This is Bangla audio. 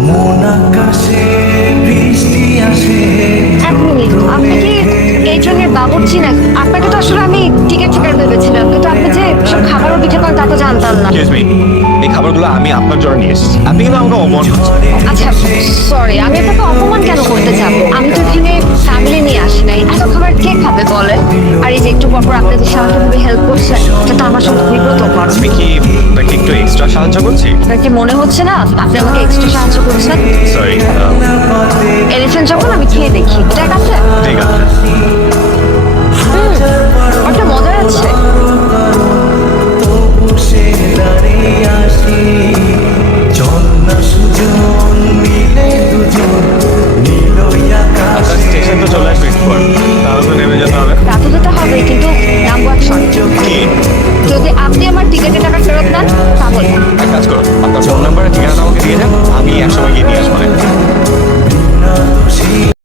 এক মিনিট, আপনি কি এই ট্রেনের বাবুর্চি না? আপনাকে তো আসলে আমি টিকিট চেকার ভেবেছিলাম, কিন্তু আপনি যে সব খাবার বিক্রি করেন তা তো জানতাম না। এক্সকিউজ মি, এই খাবারগুলো আমি আপনার জন্য নিয়ে এসেছি। আপনি কিন্তু আমাকে অপমান করছেন। আচ্ছা সরি, আমি আপনাকে অপমান কেন করতে যাব? আমি তো এখানে ফ্যামিলি নিয়ে আসি নাই। এত খাবার কে খাবে বলে? আর এই যে একটু পর পর আপনি যে সাহায্য হেল্প করছেন, এটা তো আমার সঙ্গে বিব্রত কর। আমি কি আপনাকে একটু এক্সট্রা সাহায্য করছি? আপনার কি মনে হচ্ছে না আপনি আমাকে এক্সট্রা সাহায্য করেছেন? সরি। এনেছেন যখন আমি খেয়ে দেখি, ঠিক আছে? ঠিক আছে। একটা মজার আছে। আচ্ছা, স্টেশন তো চলে আসবে একটু পর। তাহলে তো নেমে যেতে হবে। তা তো যেতে হবে, কিন্তু নামবো এক শর্তে। কি? যদি আপনি আমার টিকিটের টাকা ফেরত নেন তাহলে। এক কাজ করো, আপনার ফোন নাম্বারে ঠিকানাটা আমাকে দিয়ে দেন, আমি একসময় গিয়ে নিয়ে আসবো।